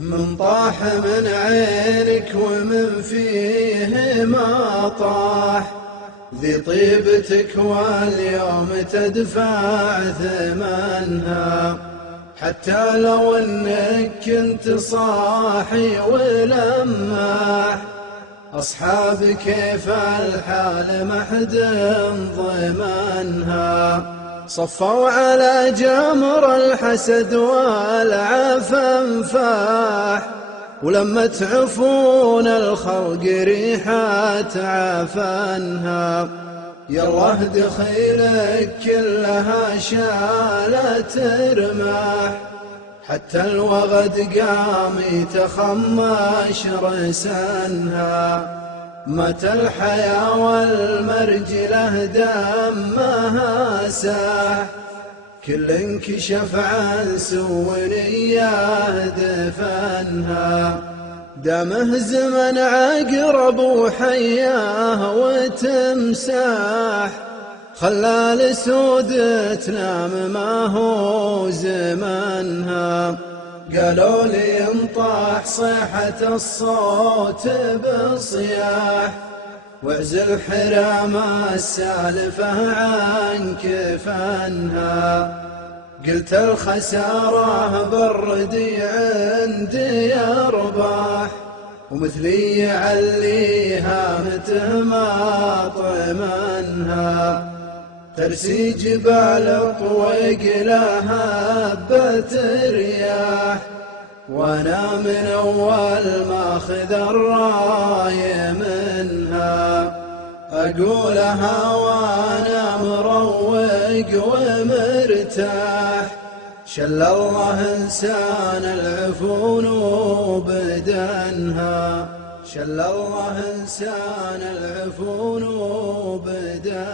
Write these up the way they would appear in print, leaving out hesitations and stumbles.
من طاح من عينك ومن فيه ما طاح، ذي طيبتك واليوم تدفع ثمنها. حتى لو انك كنت صاحي ولماح، أصحاب كيف الحال محد ضمنها. صفوا على جمر الحسد والعفنفاح، ولما تعفون الخلق ريحة عفنها. يالله دخيلك كلها شالت رماح، حتى الوغد قام يتخمش رسنها. مات الحيا والمرجله دمها ساح، كل انكشف عن سونيه دفنها. دامه زمن عقرب وحياه وتمساح، خلى الاسود تنام ما هو زمنها. قالوا لي انطاح صيحة الصوت بصياح، واعزل حرام السالفة عن كفنها. قلت الخسارة بالردي عندي يرباح، ومثلي يعليها متى ما طمنها. ترسي جبال طويق لها هبة رياح، وانا من اول ماخذ الراي منها. اقولها وانا مروق ومرتاح، شل الله انسان العفون وبدنها. شل الله انسان العفون وبدنها.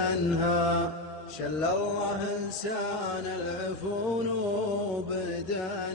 شل الله انسان العفون وبدنها.